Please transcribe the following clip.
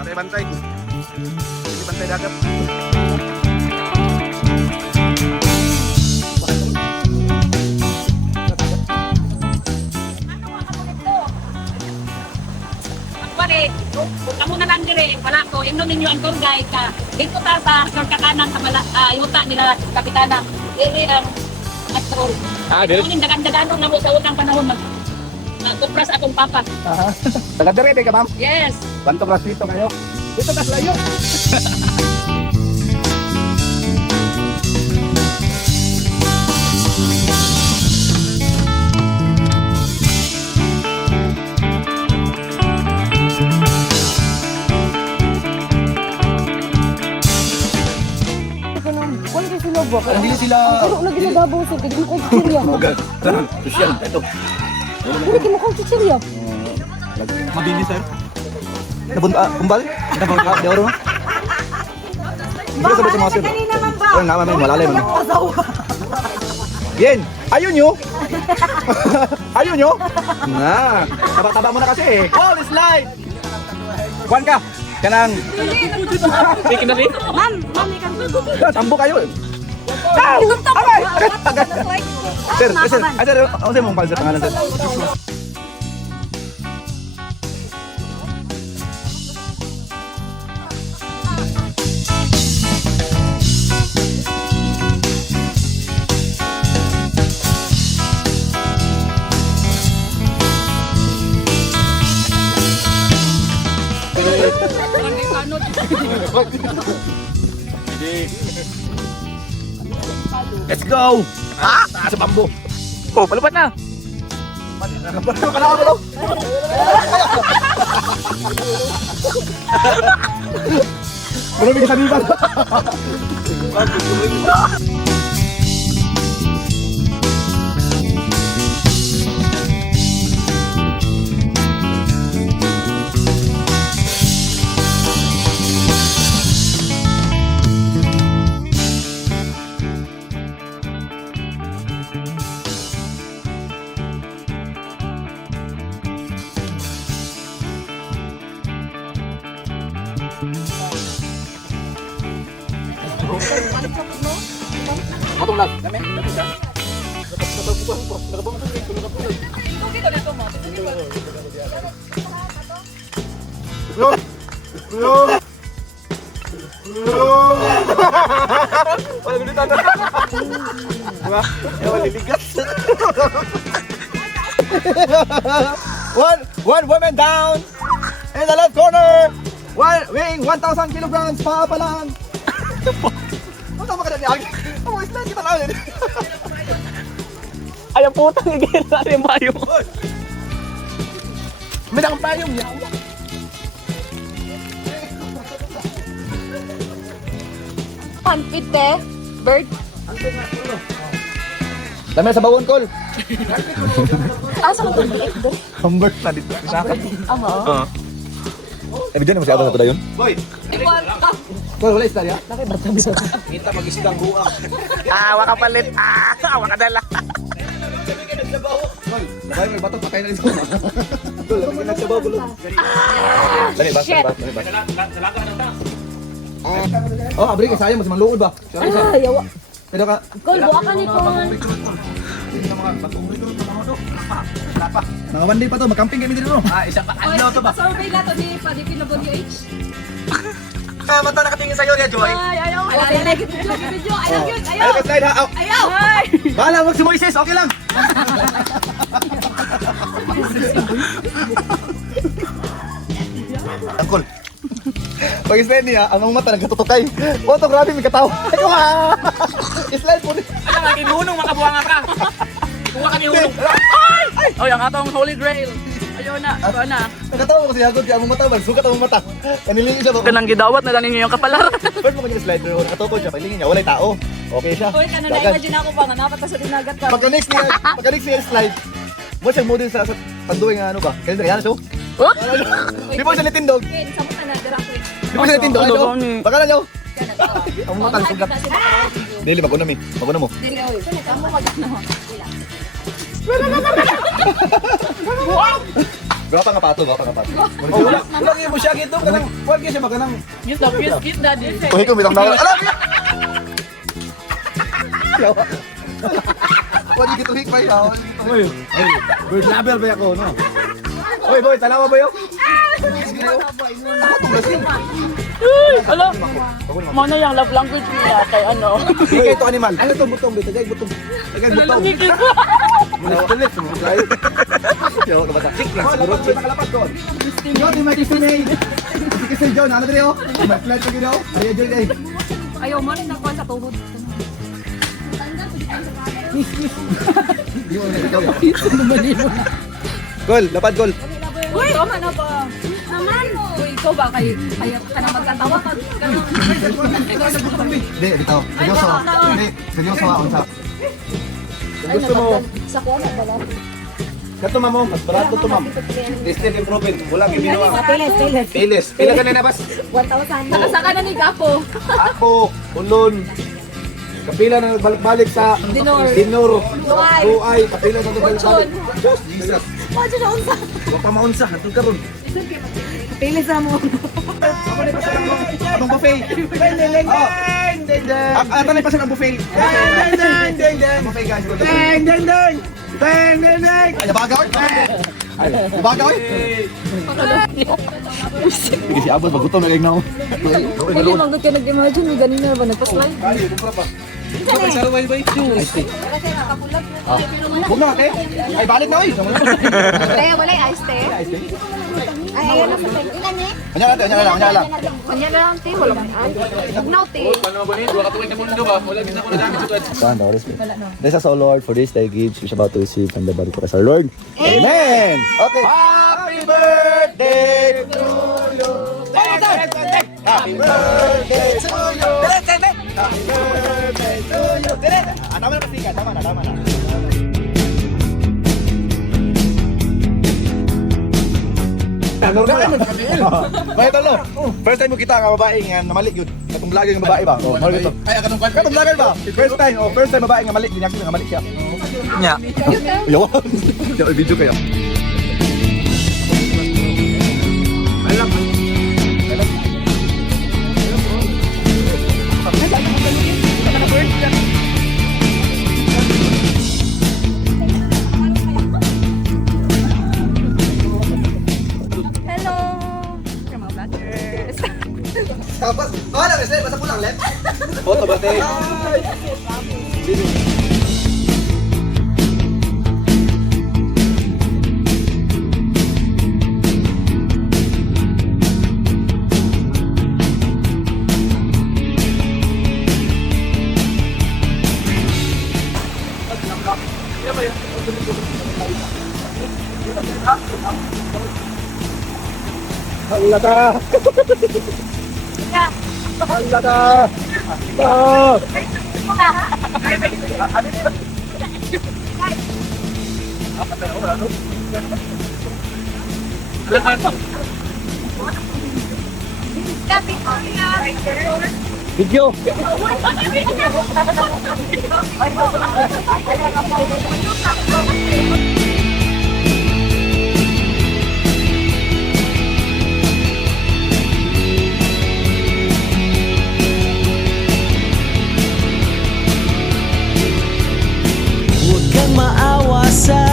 Bantay-bantay. Hindi bantay dagat. Kamu na lang dire, wala ko. Imno ninyo ang tour guide ka. Dito ta sa kanan sa yuta nila kapitana. Dili ang patrol. Dire. Kunin dagan-dagan na mo sa unang panahon kupras akong papa. Taga-dire ka, ma'am. Yes. Banto pras dito kayo. Dito tas layo. Hindi sila. Ano lagi sa Davao so kaya mo chichirya. Social, ito. Hindi mo kong chichirya. Mabili sir. Nabunta, kumbal? Nabunta, di oro. Hindi sabi sa mga sir. Ano naman may malalim. Yen, ayun nyo. Ayun nyo. Na, taba-taba mo na kasi eh. Oh, this light. Kuan ka. Kanang. Sige na rin. Ma'am, ikan Tambo kayo. Abay! Sir, sir, ano sa'yo mong pansin pangalan sir? Let's go! Ha? Taas sa bambo. Oh, palupat na. Marami ka sabi ba? Matong lag. Wala gulitan na. Wala liligas. One woman down in the left corner. One weighing 1,000 kilograms pa lang. Ano tama ka na niya? Ano is na kita lang. Ay, ang putang igil na rin mayo. May nakang payong niya. Panpit eh. Bird. Dami sa bawon, Col. Asa ko panpit? Humber na dito. Oo. Video na mo siya ako sa ito yun? Boy, Col, wala istorya? kita mag-isdang buang. Awa ka palit. Awa ka dala. Col, bakit may bato? Patay na rin sa kuma. Col, lamig na sa bawon, Col. Dali, bas, Shit. bas. Oh, abri ka sayang, mas maluod ba? Ah, yawa. Pero ka, Kol, buka ka ni Kol. mga one day pa to, mag-camping kami dito, no? Isa pa. Ano to ba? Survey na to ni PWH. Mata nakatingin sa'yo, ya Joy. Ay, ayaw. Okay, like it. Video, ayaw yun. Ayaw ka slide, ha? Au! Ayaw. Bahala, wag si Moises, okay lang! Angkol. Pag-slide niya, ang mata nagkatutukay. Boto, grabe, may katawa. Ikaw ha! Slide po niya. Alam nga, kinunong makabuanga ka. Kuha kami hulong. Ay, ang atong Holy Grail. Ayaw na, ayaw na. Nakatawa ko siya, agad siya, ang mata, magsukat ang mata. Kanilingin siya ba? Kanang gidawat na lang yung kapalaran. First mo kanyang slide, pero nakatukod siya, pailingin niya, walay tao. Okay siya. Uy, kanang Dagan. na-imagine ako ba nga napat sa dinagat ka. Pagka-next niya slide, mo siya model sa tanduay nga ano ba? Kaya yan, so? Di ba siya nitindog? Wait, sa mo na direct wait. Di ba siya nitindog? Ano Ano? ba ni? Baka na niyo. Kana to. Ang mata, sugat. Dili, maguna mi. Maguna mo. Dili oy. Kamu magano. Gapa nga pato, gapa nga pato. Oh, wala mo siya gito kanang, wag siya maganang. Yun na, biscuit daddy. Oh, ikaw mitang na. Alam. Wag gito hik pa yaw. Oy. Bird level ba ako, no? Oy, boy, talawa ba yo? Alam, mo na yung love language niya kay ano. Sige ito animal. Ano to butong dito? Tagay butong. Tagay butong. Tulis mo guys. Yo, kabata. Chick lang siguro. Nakalapad ko. Yo, di may disney. Sige si John, ano dito? May flight ko gino. Ayo John day. Ayaw mo rin nakuha sa tuhod. Gol, lapad gol. Uy! Tama na ba? Naman! Uy, ikaw ba? Kaya ka na magkatawa pag gano'n. Hindi, bitaw. Seryoso. Hindi, seryoso ha, unsa. Gusto mo, Sa kuha na bala. kato mamo, mas barato to ma'am. Distant improvement, wala kang ginawa. Pilis. Pilis, pila ka na nabas? 1,000. Nakasaka na ni Gapo. Ako, ulon. Kapila na nagbalik-balik sa Dinor. Duay, kapila na nagbalik-balik. Just Jesus. Pwede na unsa. Huwag pa maunsa, hatong karon. Pilis na mo. Abang buffet. Deng deng deng deng deng. Ata na pa sa buffet. Deng deng deng deng. Buffet guys. Deng deng deng. Deng deng deng. Ay, bagaw. Ay, bagaw. Sige si Abot bagutom na ignaw. Kali magod ka nag-imagine mo ganun na ba nagpa-slide? Ay, kumpra pa. Huwag na, te. Ay, balik na, oy. Kaya wala yung ice tea. Ay, ayan na sa pwede. Ilan eh? Kanya lang, kanya lang, kanya lang. Kanya na lang tea, wala may ay. Now tea. This is our Lord for this day gives is about to receive from the body of our Lord. Amen. Okay. Happy birthday to you. Happy birthday to you. Happy birthday to you. Tama na kasi ka, tama na. Bakit ano? First time mo kita nga babae nga namalik yun. Katong vlogger nga babae ba? Oh, mahal ito. Ay, katong vlogger ba? First time babae nga malik, dinyak nga malik siya. Nya. Yo. Yo, video kayo. Alam. Hello. From our vloggers. Tapos, wala kasi basta pulang left. Photo ba te? Hala ka! Hala ka! Ah! Video! Huwag kang maawa sa